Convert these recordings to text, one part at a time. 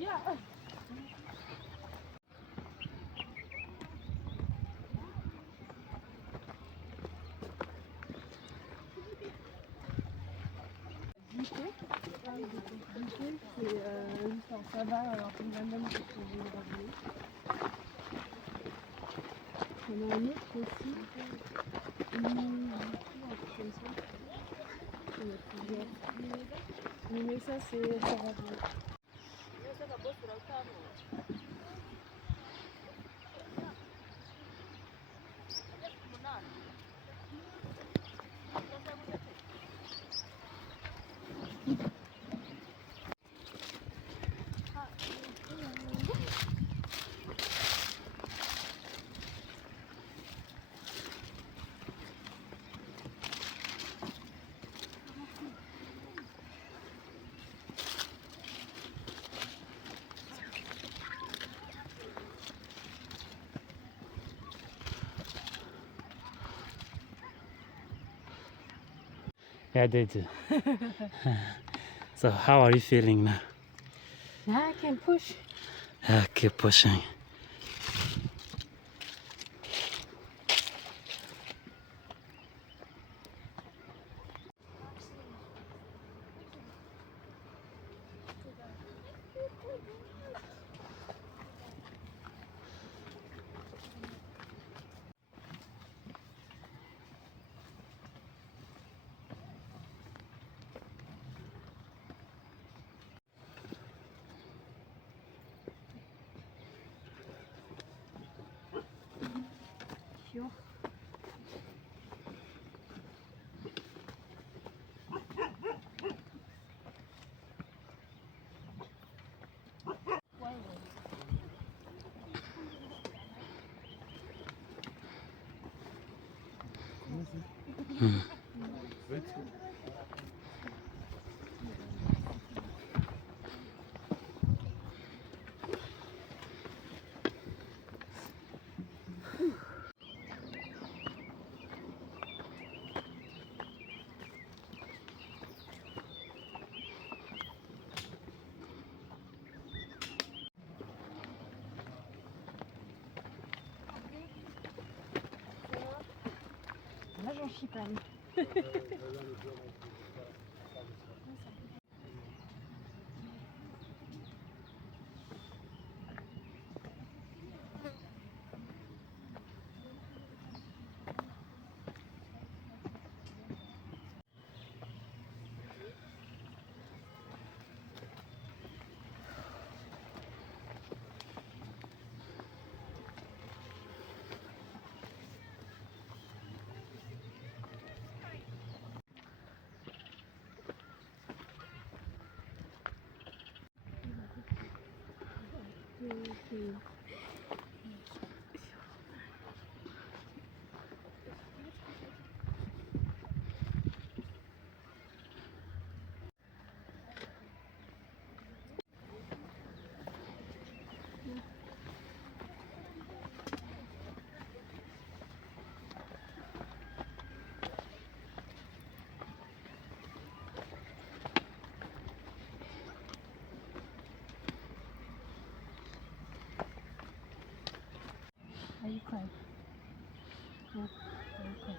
Yeah. Goûter, c'est juste en tabac, alors qu'on va même que je vais ramener. On a un autre aussi. Un truc comme ça. On a plusieurs. Mais ça, c'est ça va bien. Yeah, they do. So how are you feeling now? Now I can push. Yeah, keep pushing. Sure. Hmm. Là, j'en chie pas. Are you crying? No. Are you crying?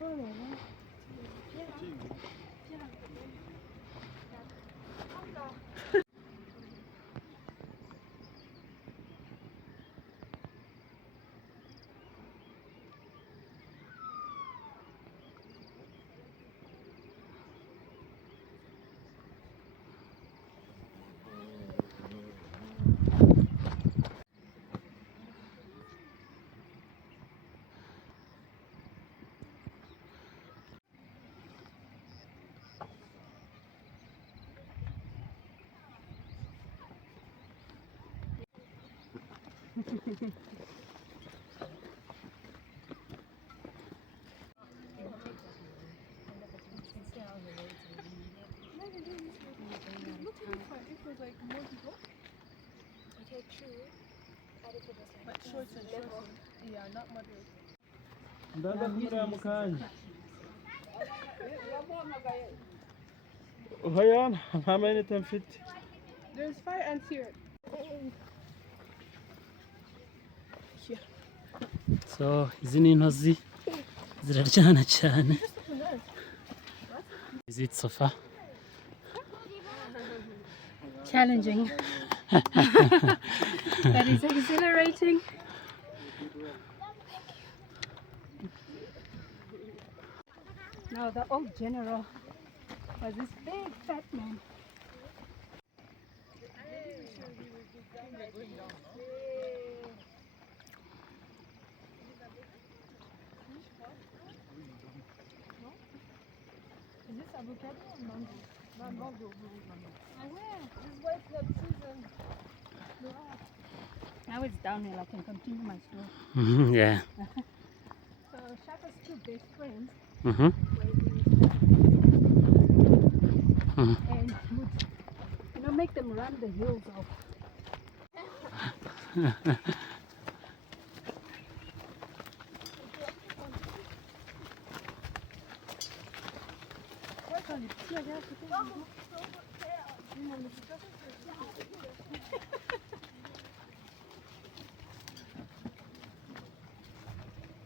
Oh là là. If there's like more people. Okay, true. But if it was like But shorter, level. shorter. Yeah, not moderate. Dada kumara mukanya. Ryan, how many times fit? There's 5 ants here. So izi ni intozi ziraryana cyane. Is it so far? Challenging. That is exhilarating. Now the old general was this big fat man. Is this avocado or mango? Mango. This is why it's not season. Now it's downhill. I can continue my story. Yeah. So Shaka's two best friends Mhm. were in and would, make them run the hills off.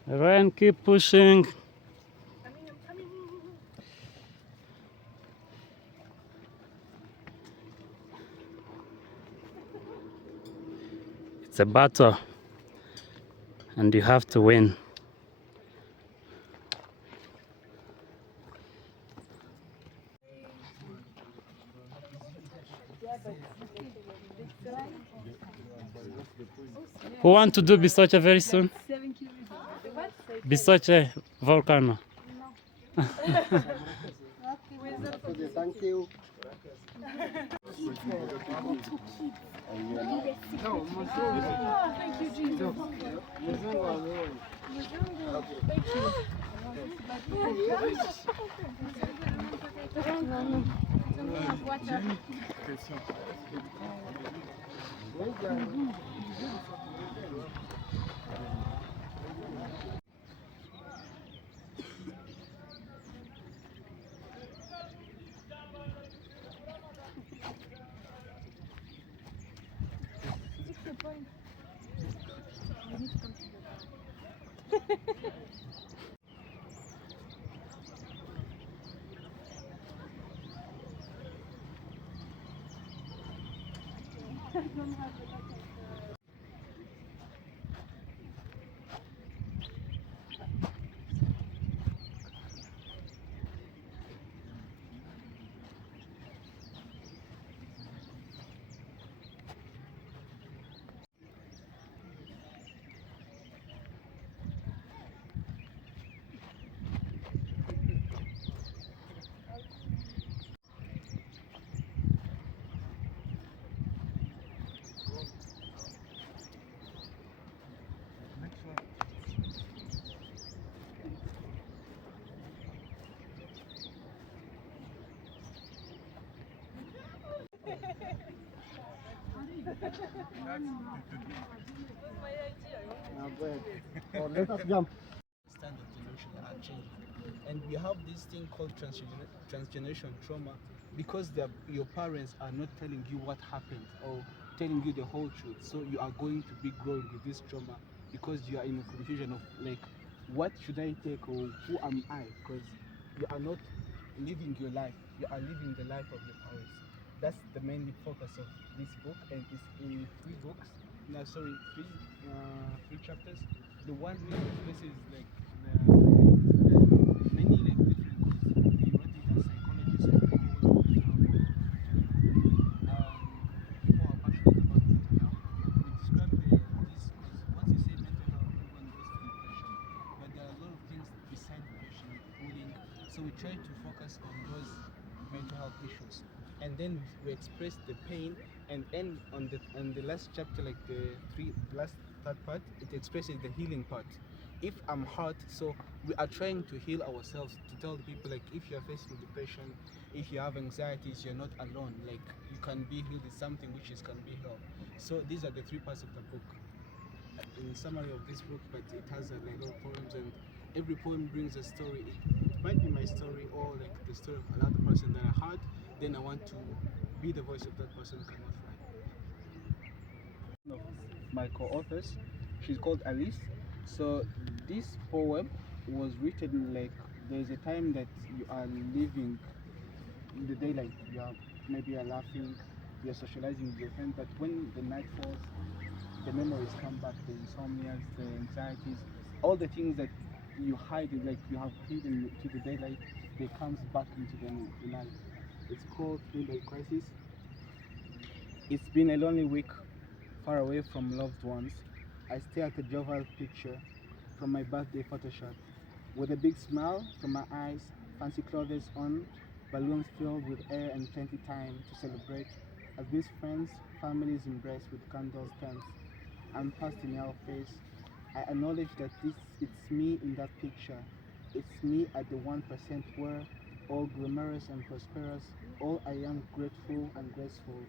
Ryan, keep pushing. It's a battle, and you have to win. Who want to do Bisoche very soon? 7 kilometers. Bisoche volcano. Thank you. Thank you, Jesus. Let us jump. Standard generation are changing, and we have this thing called transgeneration trauma because your parents are not telling you what happened or telling you the whole truth. So you are going to be growing with this trauma because you are in a confusion of like, what should I take or who am I? Because you are not living your life, you are living the life of your parents. That's the main focus of this book, and it's in 3 books. No, sorry, 3 chapters. The one with places like many like different things. We wrote it as psychologists and people who are people are passionate about mental health. We describe this because once you say mental health, everyone goes to depression. But there are a lot of things beside depression, like bullying. So we try to focus on those mental health issues, and then we express the pain, and end on the last chapter, like the last third part, it expresses the healing part. If I'm hurt, so we are trying to heal ourselves, to tell the people like, if you're facing depression, if you have anxieties, you're not alone. Like, you can be healed. It's something which can be healed. So these are the 3 parts of the book. In summary of this book, but it has a lot of poems, and every poem brings a story. might be my story or like the story of another person that I heard, then I want to be the voice of that person who cannot fly. Of my co-authors, she's called Alice. So this poem was written like there's a time that you are living in the daylight, maybe you're laughing, you're socializing with your friends, but when the night falls, the memories come back, the insomnias, the anxieties, all the things that you hide, like you have hidden to the daylight, they comes back into the night. It's called midnight crisis. It's been a lonely week, far away from loved ones. I stare at a jovial picture from my birthday photoshoot, with a big smile from my eyes, fancy clothes on, balloons filled with air and plenty time to celebrate, as these friends, families embrace with candles, tents, and pastel face. I acknowledge that it's me in that picture. It's me at the 1% where all glamorous and prosperous, all I am grateful and graceful.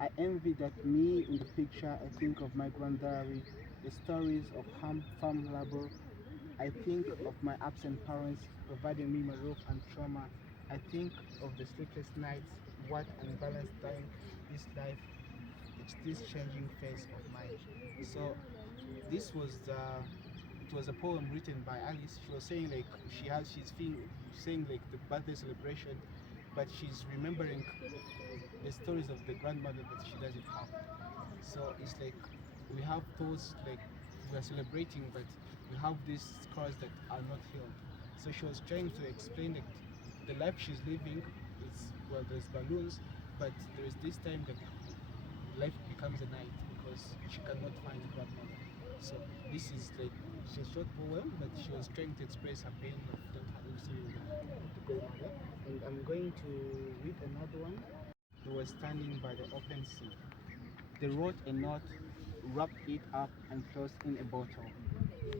I envy that me in the picture. I think of my grand diary, the stories of farm labor. I think of my absent parents providing me my roof and trauma. I think of the sleepless nights, what unbalanced time this life, it's this changing face of mine. So this was it was a poem written by Alice. She was saying like she's saying like the birthday celebration, but she's remembering the stories of the grandmother that she doesn't have. So it's like we have those like we are celebrating, but we have these scars that are not healed. So she was trying to explain that the life she's living is, well, there's balloons, but there's this time that life becomes a night because she cannot find grandmother. So this is like it's a short poem, but she was trying to express her pain of not having seen the grandmother. And I'm going to read another one. He was standing by the open sea. They wrote a note, wrapped it up and closed in a bottle,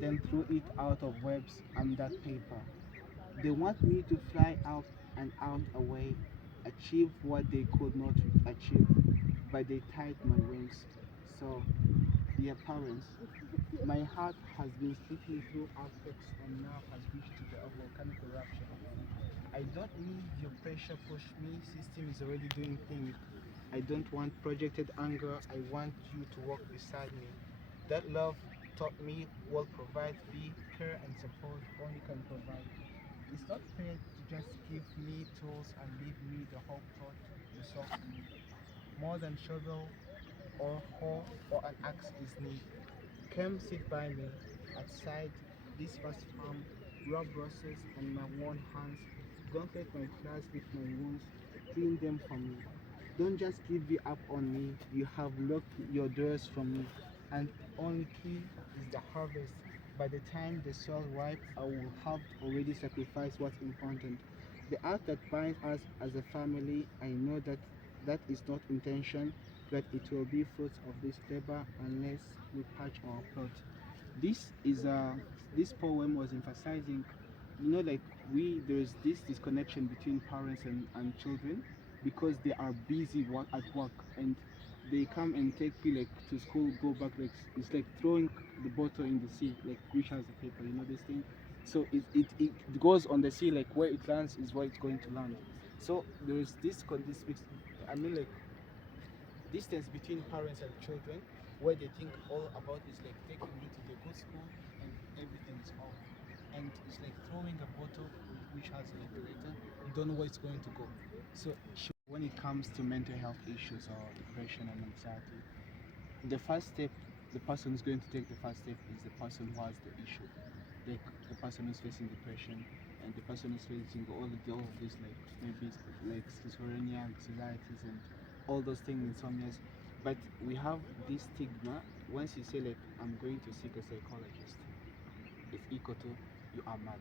then threw it out of webs and that paper. They want me to fly out and out away, achieve what they could not achieve, but they tied my wings. So, dear parents, my heart has been splitting through aspects and now has reached to the volcanic eruption. I don't need your pressure push me, system is already doing things. I don't want projected anger, I want you to walk beside me. That love taught me will provide be care and support only can provide. It's not fair to just give me tools and leave me the hope thought to solve me. More than shovel or hoe or an axe is need. Come sit by me outside this first farm, rub roses on my worn hands. Don't let my flowers lick my wounds, clean them for me. Don't just give me up on me. You have locked your doors from me, and only key is the harvest. By the time the soil ripe, I will have already sacrificed what's important. The act that binds us as a family, I know that that is not intention, but it will be fruits of this labor unless we patch our plot. This is this poem was emphasizing, like there's this disconnection between parents and children because they are busy at work and they come and take you like to school, go back, like it's like throwing the bottle in the sea, like which has a paper, this thing. So it goes on the sea, like where it lands is where it's going to land. So there is I mean like distance between parents and children where they think all about is like taking you to the good school and everything is all. And it's like throwing a bottle which has like a letter, you don't know where it's going to go. So when it comes to mental health issues or depression and anxiety, the first step, the person who's going to take the first step is the person who has the issue. Like the person who's facing depression and the person who's facing all of this like maybe like schizophrenia, anxieties and all those things, insomnias. But we have this stigma. Once you say like I'm going to seek a psychologist, it's equal to you are mad.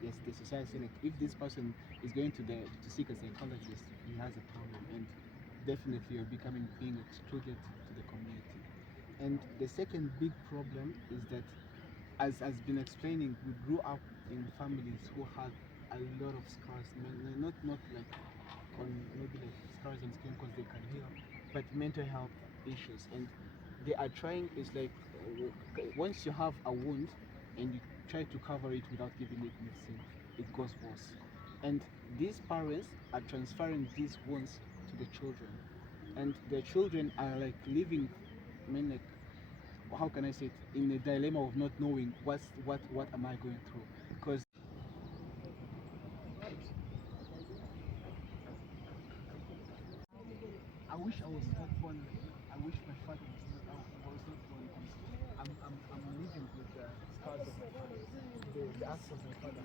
Yes, the society like if this person is going to seek a psychologist, he has a problem and definitely you're becoming being excluded to the community. And the second big problem is that as has been explaining, we grew up in families who had a lot of scars, not like on maybe like scars on skin because they can heal, but mental health issues. And they are trying is like once you have a wound and you try to cover it without giving it medicine, it goes worse. And these parents are transferring these wounds to the children, and the children are like living, I mean, like, how can I say it, in a dilemma of not knowing what am I going through, because I wish I was not born. I wish my father was not born. I'm living with the scars of my father, the acts of my father.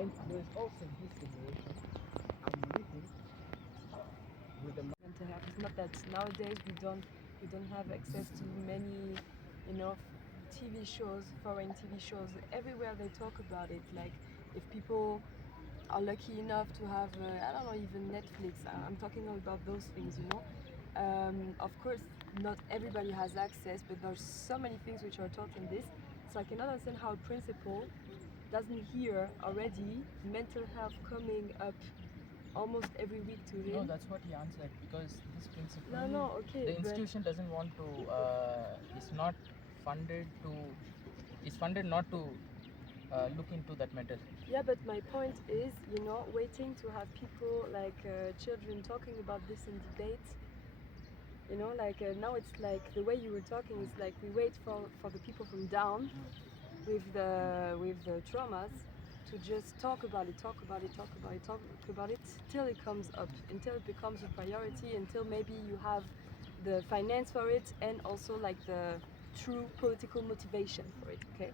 And there's also this generation. I'm living with the mental health. It's not that nowadays we don't have access to many, TV shows, foreign TV shows. Everywhere they talk about it. Like if people are lucky enough to have, I don't know, even Netflix. I'm talking about those things. Of course, not everybody has access, but there's so many things which are taught in this. So I cannot understand how a principal doesn't hear already mental health coming up almost every week to him. No, that's what he answered, because this principle, No, okay, the but institution doesn't want to, is not funded to, is funded not to look into that matter. yeah, but my point is, waiting to have people like children talking about this in debates. Now it's like the way you were talking is like we wait for the people from down with the traumas to just talk about it till it comes up, until it becomes a priority, until maybe you have the finance for it and also like the true political motivation for it, okay?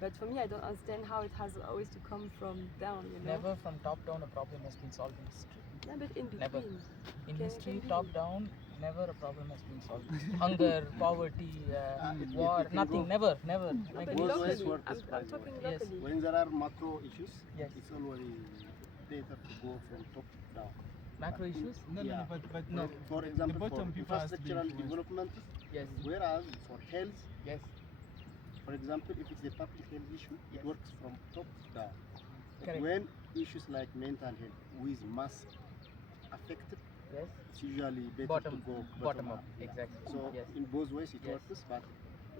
But for me, I don't understand how it has always to come from down. Never from top down a problem has been solved in history. Yeah, but in between. Never. In Can history, be. top down, never a problem has been solved. Hunger, poverty, war, can nothing, go. never. No, Like but it is. Both ways locally, work I'm is fine. talking Yes. locally. When there are macro issues, Yes. it's always better to go from top down. Macro issues? no, Yeah. but No. For example, for bottom people has to be infrastructural influenced. development, Yes. whereas for health, Yes. for example, if it's a public health issue, Yes. it works from top down. But Correct. when issues like mental health, who is mass affected, Yes. it's usually better Bottom- to go bottom up. Yeah. Exactly. So Yes. in both ways it Yes. works, but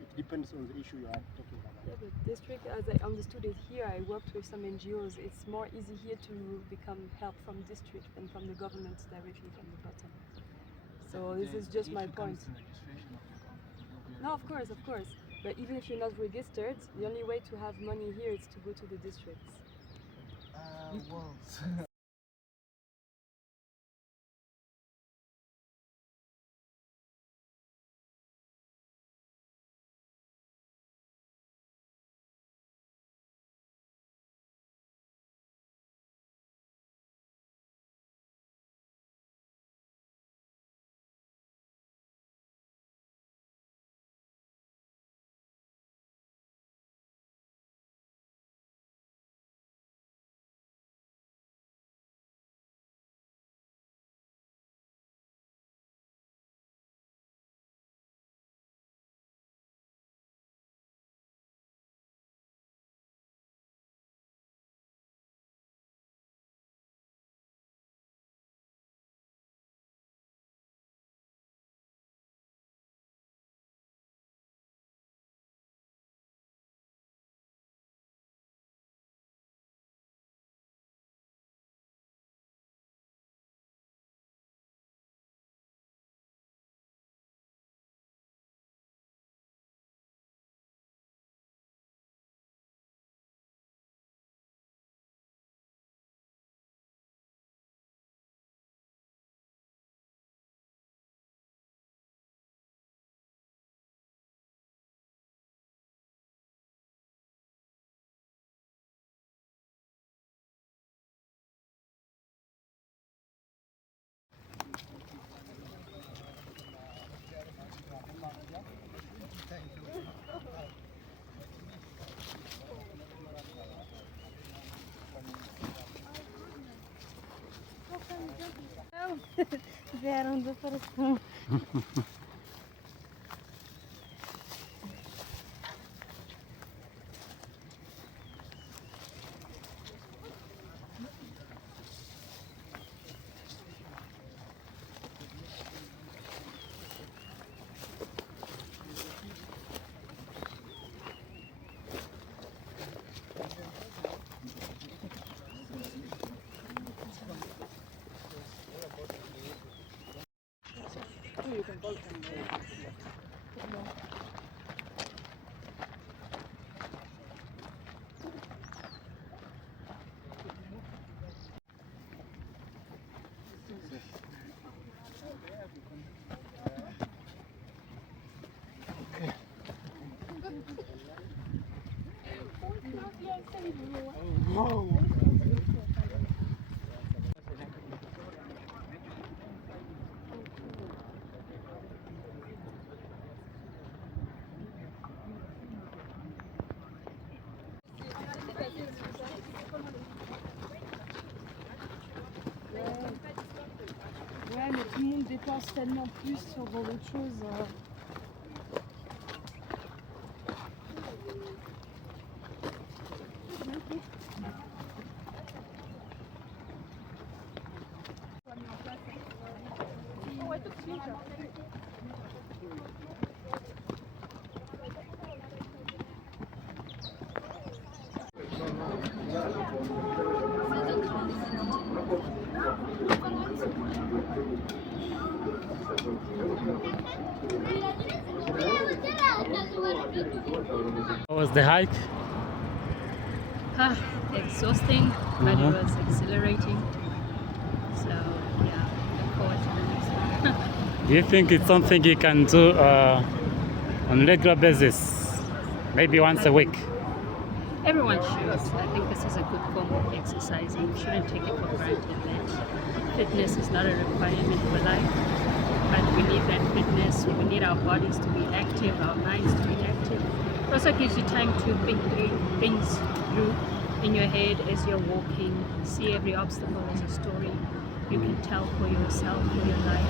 it depends on the issue you are talking about. Yeah, but district, as I understood it here, I worked with some NGOs. It's more easy here to become help from district than from the government directly from the bottom. So this is just my point. No, of course. But even if you're not registered, the only way to have money here is to go to the districts. Well, Vieram do coração. Ouais, mais tout le monde dépense tellement plus sur d'autres choses. How was the hike? Exhausting, but it was exhilarating. So yeah, look forward to the next one. Do you think it's something you can do on a regular basis? Maybe once a week? Everyone should. I think this is a good form of exercise and we shouldn't take it for granted that fitness is not a requirement for life. But we need that fitness, we need our bodies to be active, our minds to be active. It also gives you time to think things through in your head as you're walking. See every obstacle as a story you can tell for yourself, for your life.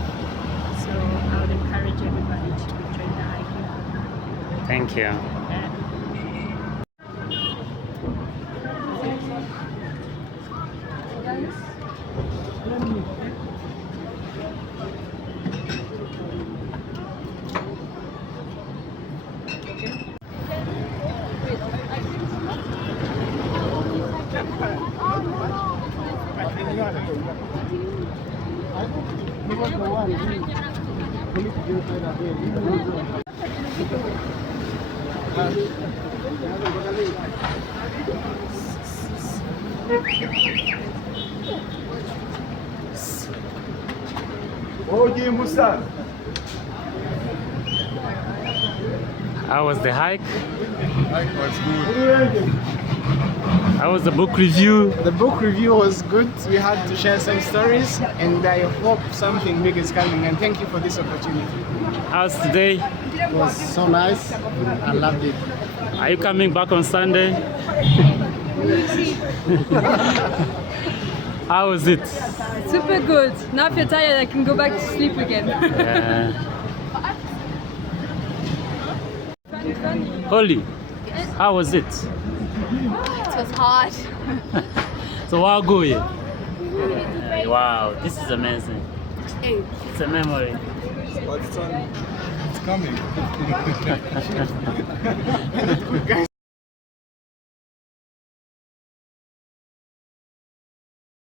So I would encourage everybody to join the hiking. Thank you. Oye, Musa. How was the hike? Hike was good. How was the book review? The book review was good. We had to share some stories, and I hope something big is coming. And thank you for this opportunity. How's today? It was so nice. I loved it. Are you coming back on Sunday? How was it? Super good. Now if you're tired, I can go back to sleep again. Holly, how was it? It was hard. So how go here? Wow, this is amazing. It's a memory. But it's coming. Good guys.